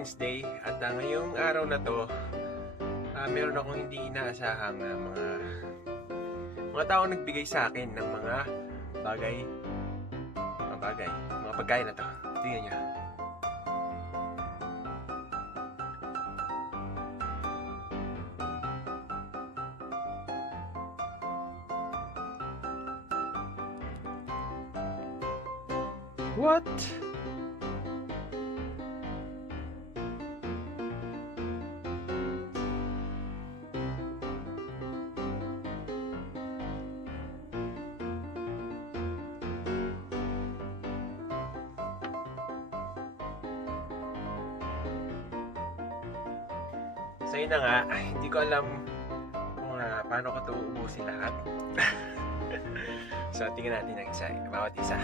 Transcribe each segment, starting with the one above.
Valentine's Day at ngayong araw na to, meron akong hindi inaasahang mga tao nagbigay sa akin ng mga pagkain na to. Tingnan niyo. What? So yun na nga, hindi ko alam kung paano ko ito uubusin lahat. So tingnan natin ang isa, bawat isa.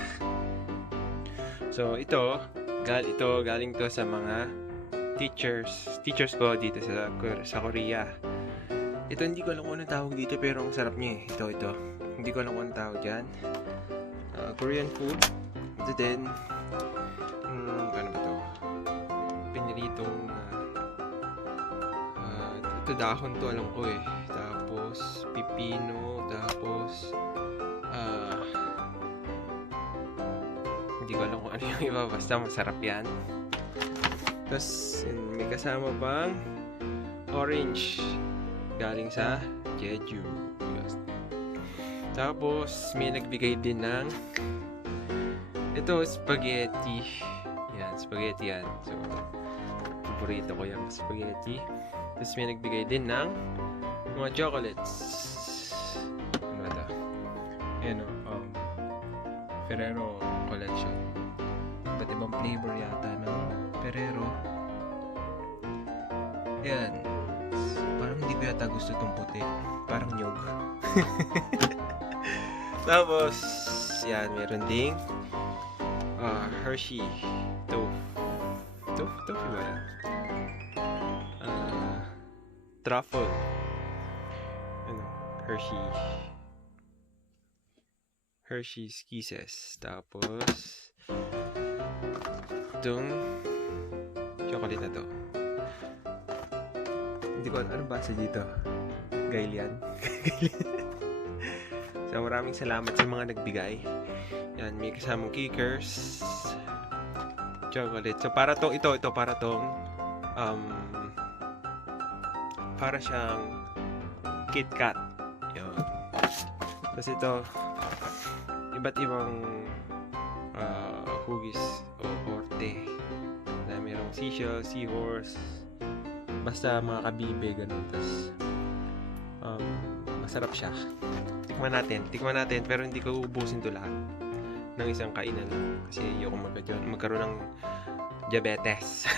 So ito galing to sa mga teachers ko dito sa Korea. Ito hindi ko alam kung anong tawag dito pero ang sarap niya eh. Ito. Hindi ko alam kung anong tawag dyan. Korean food. Ito din. Ano ba to? Piniritong ito dahon to alam ko eh. Tapos pipino, tapos hindi ko alam kung ano yung iba, basta masarap yan. Tapos may kasama pang orange galing sa Jeju. Tapos may nagbigay din ng ito, spaghetti. Yan, spaghetti yan. So paborito ko yung spaghetti. Tapos may nagbigay din ng mga chocolates. Ano ba ito? Ayan o. Ferrero collection. Ba't ibang flavor yata ng Ferrero. Ayan. Parang hindi ko yata gusto itong puti. Parang nyog. Tapos, yan. Meron ding Hershey. Tofu ba yan? Truffle. Hershey's Kisses. Tapos itong chocolate na to. Hindi ko ano basa dito. Gailian. So maraming salamat sa mga nagbigay. Yan, may kasamang kickers, chocolate. So para tong ito para tong para siyang KitKat. Yun. Tapos ito, iba't ibang hugis o horte. Na mayroong seashell, seahorse, basta mga kabibe, ganun. Tapos, masarap siya. Tikman natin, pero hindi ko uubusin to lahat ng isang kainan lang. Kasi ayoko magkaroon ng diabetes.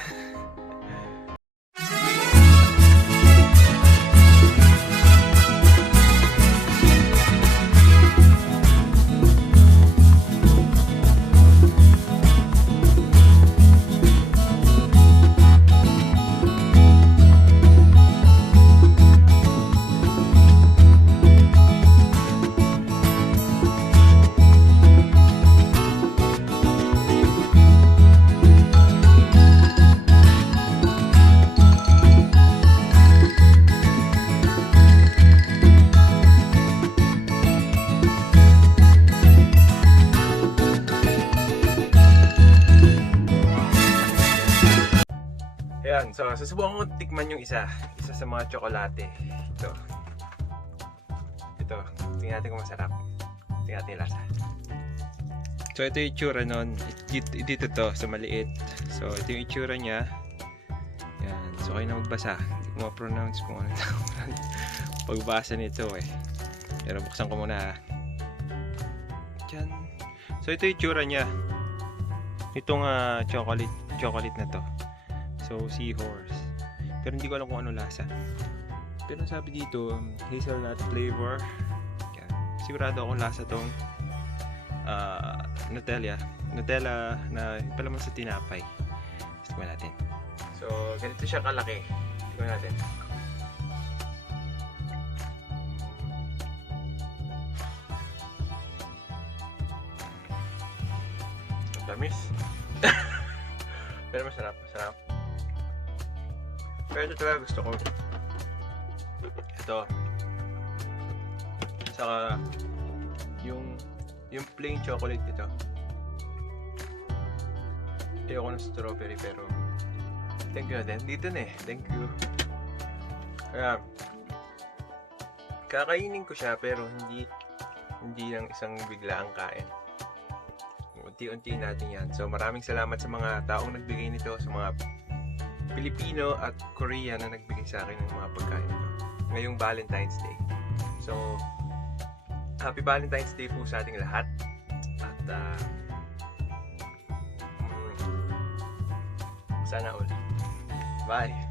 Ayan, so susubukan ko tikman yung isa sa mga tsokolate. Ito, tingnan natin kung masarap. Tingnan natin yung lasa. So ito yung itsura nun. Dito to, sa maliit. So ito yung itsura niya. Ayan, so kayo na magbasa. Hindi ko ma-pronounce kung ano tawag pagbasa nito eh. Pero buksan ko muna. Diyan. So ito yung itsura niya. Itong chocolate na to. So, seahorse. Pero hindi ko alam kung ano lasa. Pero sabi dito, hazelnut flavor. Yan. Sigurado akong lasa tong Nutella na pala mo sa tinapay. Tingnan natin. So, ganito siya kalaki. Tingnan natin. Tamis. Pero masarap. Pero ito talaga gusto ko. Ito. Saka yung plain chocolate nito. Ayoko ng strawberry pero thank you na din. Dito na eh. Thank you. Kaya kakainin ko siya pero hindi lang isang biglaang kain. Unti-unti natin yan. So maraming salamat sa mga taong nagbigay nito, sa mga Pilipino at Korean na nagbigay sa akin ng mga pagkain nito ngayong Valentine's Day. So Happy Valentine's Day po sa ating lahat. At sana all. Bye!